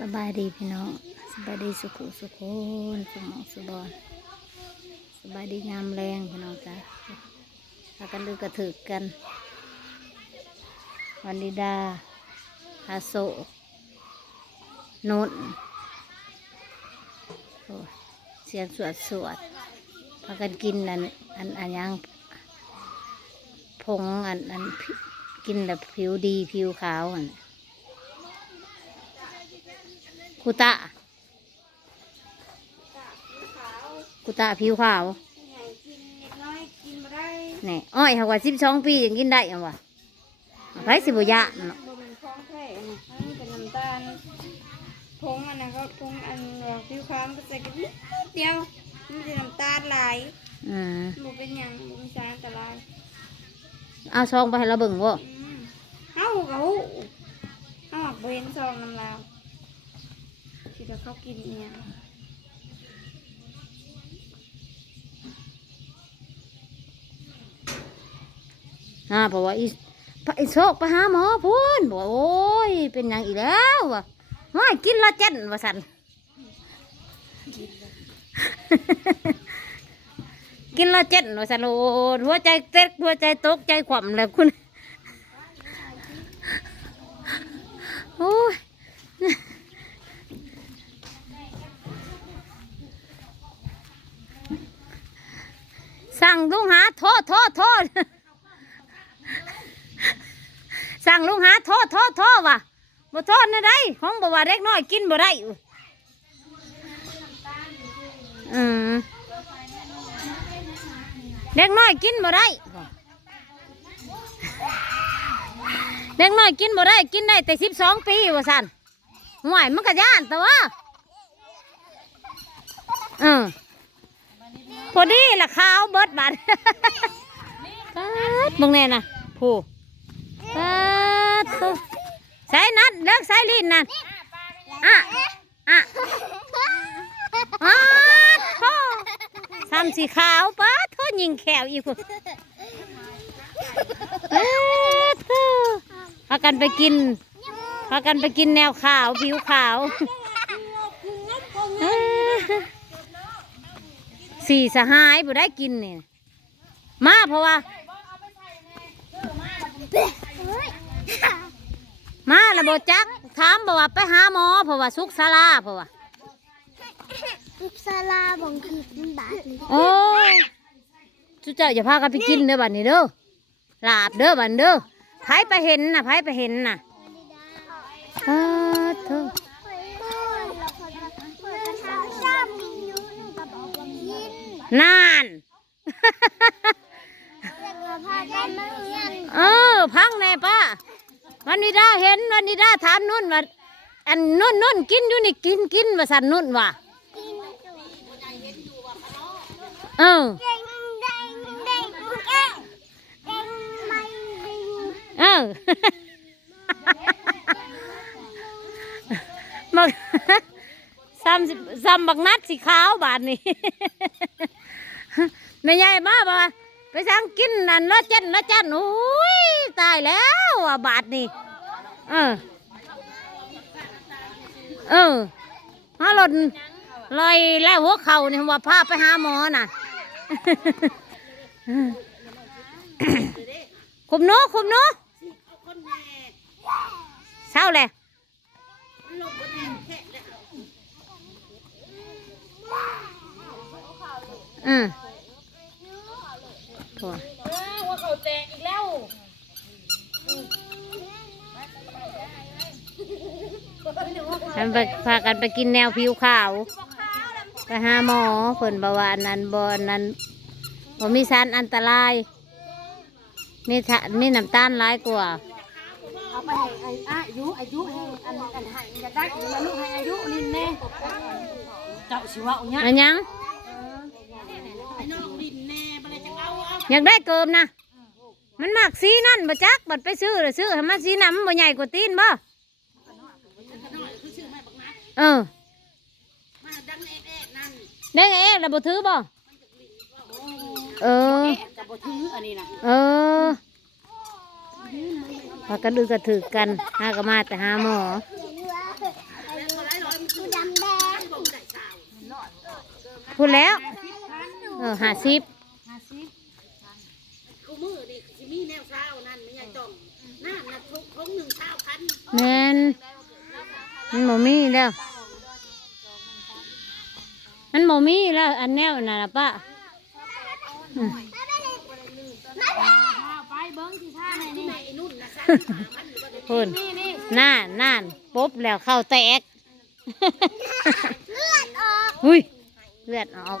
สบายดีพี่น้องสบายดีสุขุสุขนสมองสุบอนสบายดีงามแรงพี่น้องจ้ะพากันลือกระถึกกันวันดีดาฮาโซนุนโอ้เสียงสวดพากันกินอันยังผงอันกินแบบผิวดีผิวขาวกุตะผิวขาวนี่อ้อยหากว่า12 ปียังกินได้ยังวะไผสิบุยะเนาะมันคล้องแท้อันนี้เป็นน้ำตาลผงอันนั้นก็ผงอันผิวขาวมันก็ใส่กันนิดเดียวมันจะน้ำตาลหลายมันเป็นอย่างมันสารอันตรายเอาซองไปให้เราเบิ่งบ่เอ้าเขาหักเบนซองน้ำลาวที่เราเขากินเนี่ยเพราะว่าไอ้โชคไปหาหมอพูนบอกโอ้ยเป็นอย่างอีกแล้ววะว่ากินละเจ็ดว่าสัน กินละเจ็ดว่าสันโอ้หัวใจเต้นหัวใจตกใจขวัญแล้วคุณโอ้ยสั่งลุงหาโทษสั่งลุงหาโทษว่ะบ่โทษนะได้ของบ่ว่าเด็กน้อยกินบ่ได้เด็กน้อยกินบ่ได้เด็กน้อยกินบ่ได้กินได้แต่12 ปีว่าซั่นห่วยมันก็ย่านแต่ว่าพอดีละขาวเบิดบาดมึงแน่น่ะผู้ใส่นัดเลิกใส่ลิ้นนั่นซ้ำสีขาวป้าโทษยิงแขวอีกคนพากันไปกินแนวขาวผิวขาวสี่สหายบ่ได้กินเนี่ยมาเพราะว่ามาระบบจักถามบอกว่าไปหาหมอเพราะว่าสุกศาลาเพราะว่าสุกศาลาบางทีมันบาดโอ้จุเจ้าอย่าพากันไปกินเด้อบัดนี้เด้อลาบเด้อบัดเด้อไผไปเห็นน่ะเธอนานพังแน่ป้าวันนี้ได้เห็นวันนี้ได้ถามนุ่นว่าอันนุ่นกินอยู่นี่กินว่าสันนุ่นว่ะมักซ้ำบักนัดสีขาวบาทนี่ไม่ใหญ่มากป่ะไปสั่งกินนั่นละเจ็ดโอ้ยตายแล้วบาทนี่ฮะหล่นลอยแล้วหัวเข่านี่ว่าพาไปหาหมอน่ะคุมโน้เศร้าเลยหัวเข่าแตกอีกแล้วพากันไปกินแนวผิวขาวไปหาหมอผลบาวานนั้นบ่มีสารอันตรายมีน้ำตาลร้ายกว่าเอาไปให้อายุให้อันให้จะได้มาลูกให้อายุนี่แน่เจ้าสิว่าเนี่ยอันยังอยากได้เกิมนะมันมากสีนั่นบ่จักบัดไปซื้อให้มันสีน้ำบ่ใหญ่กว่าตีนบ่ได้ไงเราบ่ถือบ่จะบ่ถืออันนี้นะพากันดื้อกระถือกันหาก็มาแต่หาหมอ พูดแล้ว50 กูมือนี่สิมีแนวเช้านั่นไม่ใช่จ่องน้ำนะทง1,000 แม่นมันบ่มีแล้วมันบ่มีแล้วอันแนวน่ะป้าพูนน่านปุ๊บแล้วเข้าแตกหุ้ยเลือดออก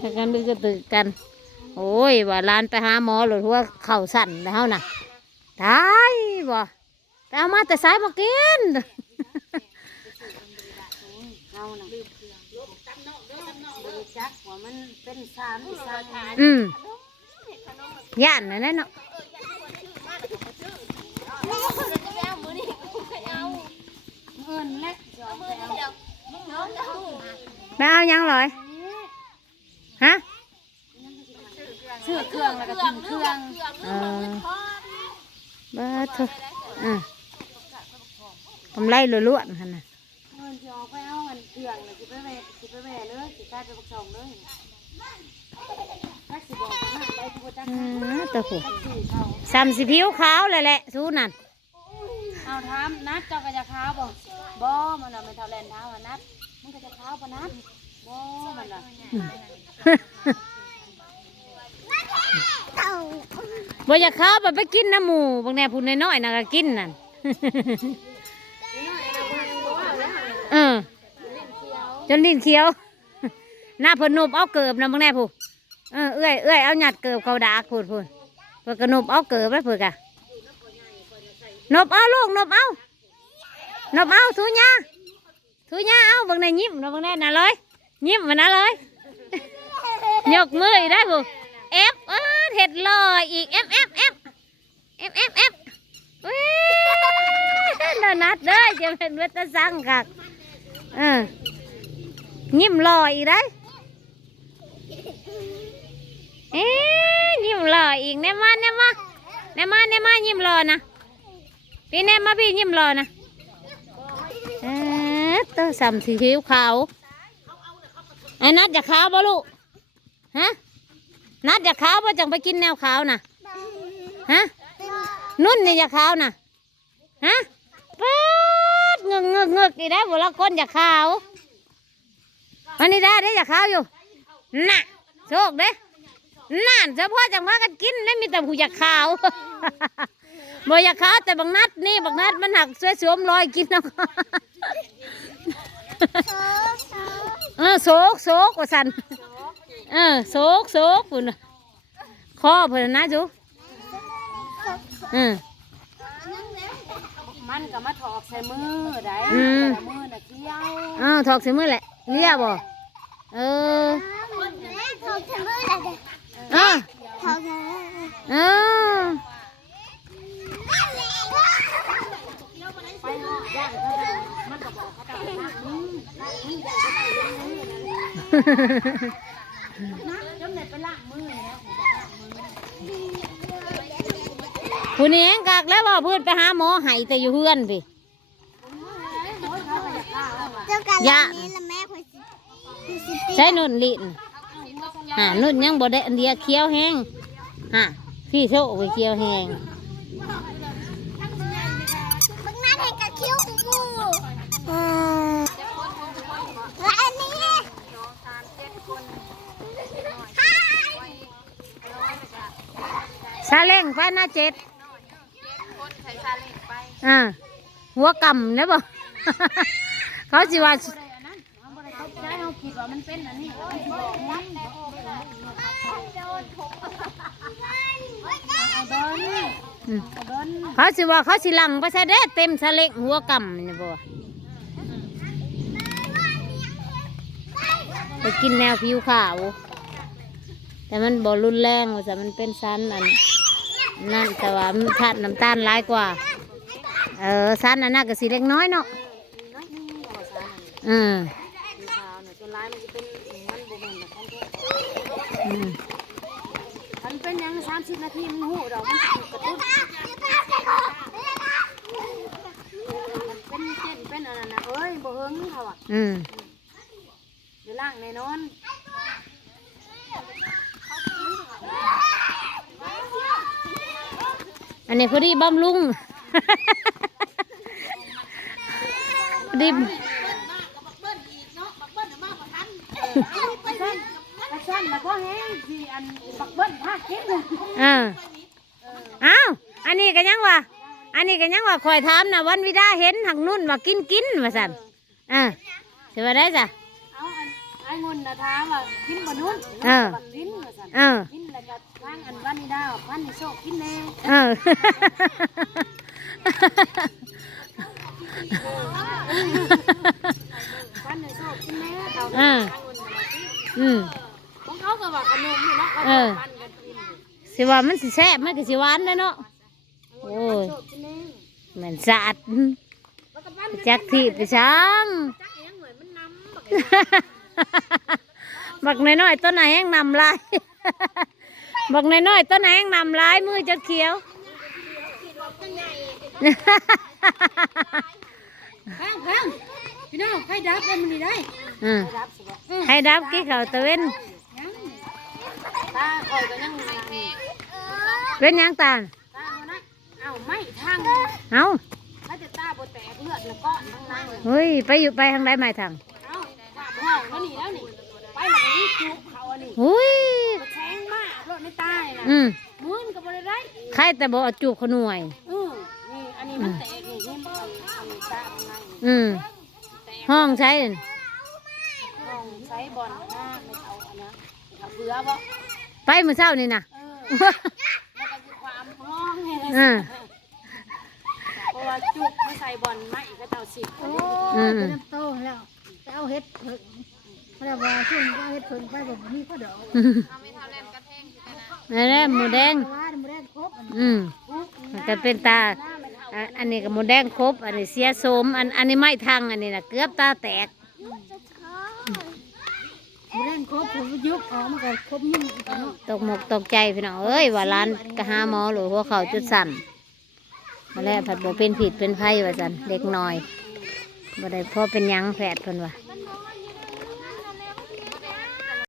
ถ้ากันดึกกระตึกกันโอ้ยว่าร้านไปหาหมอหรือว่าเข่าสั่นแล้วน่ะตายบ่ไปเอามาแต่สายมากินย่านนั่นเนาะไปเอายังเลยฮะซื้อเครื่องแล้วก็กินเครื่องบ้าเถอะกำไรล้วนๆขนาดตัวผู้30ผิวขาวเลยแหละสู้นั่น เอาถามนัดเจ้าก็จะข้าวบ่มันน่ะไม่เท่าแลนเท้านัดมันก็จะข้าวบ่นัดบ่มันน่ะ บ่อยากข้าวไปกินน้ำหมูบางแน่พูดน้อยๆน่ะก็กินนั่นจนลิ้นเขียวหน้าเพิ่นนบเอาเกิบนะบางแน่พูดเอื้อยเอาหยัดเกิบเขาดากพูดเพิ่นก็นบเอาเกิบแล้วเพิ่นกะนบเอาลูกนบเอาทูญ่าเอาบางแน่ยิ้มนะบางแน่น่ะเลยยิ้มมันน่ะเลยยกมืออีกได้พูดเอฟเห็ดลอยอีกเอฟโดนัทเด้อจะเป็นวัตสังค่ะยิ้มลอยอีกได้ยิ้มลอยอีกแน่มายิ้มรอนะพี่แน่มาพี่ยิ้มรอนะตัวสัมสีผิวขาวไอ้นัดจะขาวบ่ลูกฮะนัดจะขาวบ่จังไปกินแนวขาวนะฮะนุ่นนี่จะขาวนะฮะป๊ดเงึกอีได้บุละคนจะขาววันนี้ได้จะขาวอยู่น่ะโชคเด้นั่นเฉพาะจังว่ากันกินได้มีแต่ผู้อยากขาวบ่อยากขาวแต่บางนัดนี่บางนัดมันหักสวมรอยกินเนาะโศกว่าสันโศกปุ่นคอเพิ่นนะจูมันก็มาถอกใส่มือได้แต่มือน่ะเที่ยวถอกใส่มือแหละเรียบ่ถอกใส่มือเลยถอกใส่มือผู้นี้เองกักแล้วว่าพูดไปหาหมอให้แต่อยู่เฮือนพี่เจ้ากันนี้ละแม่คอยใช้นุ่นลิ้นนุ่นยังบ่ได้อันเดียเคี้ยวแห้งพี่โซ่ไปเคี้ยวแห้งบังนัดให้กับคิ้วกูและอันนี้ซาเล้งไปนะ7หัวกำเนี่ยบ่ เขาสิว่าเขาสิว่าเขาสิลังไปใส่เด้เต็มซาเล้งหัวกำเนี่ยบ่ไปกินแนวผิวขาวแต่มันบ่รุนแรงว่าจะมันเป็นซันอันนั่นแต่ว่ามันทานน้ำตาลร้ายกว่าซันอันนั้นก็สีเล็กน้อยเนาะมันเป็นยัง30 นาทีมันหูเรามันกระตุ้นมันเป็นเจ็ดเป็นอะไรนะเอ้ยบ่เฮิงเขาอ่ะเวลา างแน่นอน อันนี้พอดีบำรุง พอดี กระชั้นแล้วก็แห้งสิอันบักเบิ้ลพากินเลย อ้าวอันนี้ก็ยังว่าอันนี้ก็ยังว่าคอยถามนะวันวิดาเห็นหักนุ่นว่ากินว่าสั่นสิว่าได้จ้ะ เอาอันไอ้งุนนะถามว่ากินบ่นุ่นบักกินว่าซั่นกินแล้วก็ทางอันวันนี้ดาวพันนี่โชคกินแน่ พันนี่โชคกินแน่เขาทางงุนของเขาก็ว่าขนมนี่เนาะเขาพันกันกิน สิว่ามันสิแซ่บมันก็สิหวานเลยเนาะโอ้ย โชคกินแน่ เหมือนสะอาด แล้วก็พัน จักที่ไปช้าง จักเองเหมือนมันน้ำบัก บักน้อยๆต้นไหนแห้งนำลาย บักน้อยๆต้นไหนแห้งนำลายมือจะเขียว พังพี่น้องใครดับได้มันนี่ได้ ดับสิบ่ ให้ดับกี่เขาตะเว้น ยังตาคอยก็ยังนั่ง เว้นหยังตา ตาเอานะเอาไม่ทาง เอา ถ้าจะตาบ่แตกเลือดแล้วก้อนทั้งนั้น เฮ้ยไปอยู่ไปทางใดไม่ทาง เอาตาห้องแล้วนี่แล้วนี่ไปหลังนี้จุกเขาอันนี้ หุ้ย แทงมากรถไม่ตายนะ มือนก็บ่ได้ไร ใครแต่บอกเอาจูบขน่วย นี่อันนี้มันแตกนี่ที่มันอันนี้ตาข้างใน ห้องใช้ ห้องใช้บอลหน้าไม่เอาอันนะเอาเบื่อบ่ ไปมื้อเช้านี่นะ แล้วก็คือความห้องไงเพราะว่าจุกไม่ใส่บอลไม่ก็เจ้าสิบ เป็นน้ำโตแล้วจะเอาเห็ดเพิ่งเพราะว่าช่วงก็เห็ดเพิ่งไปแบบนี้ก็ดอก นั่นแหละหมูแดง ว่าหมูแดงครบ มันก็เป็นตา อันนี้ก็หมูแดงครบ อันนี้เสียโสมอันนี้ไม่ทางอันนี้นะเกือบตาแตก หมูแดงครบผมยุบออกมันก็ครบยุ่งอีกเนาะ ตกหมกตกใจพี่น้องเอ้ยว่าร้านก็หาหมอหรือหัวเข่าจุดสั่นมาแล้วผัดโบเป็นผิดเป็นไผ่ว่าสั่นเด็กน้อยบ่ได้พอเป็นหยังแผดเพิ่นว่า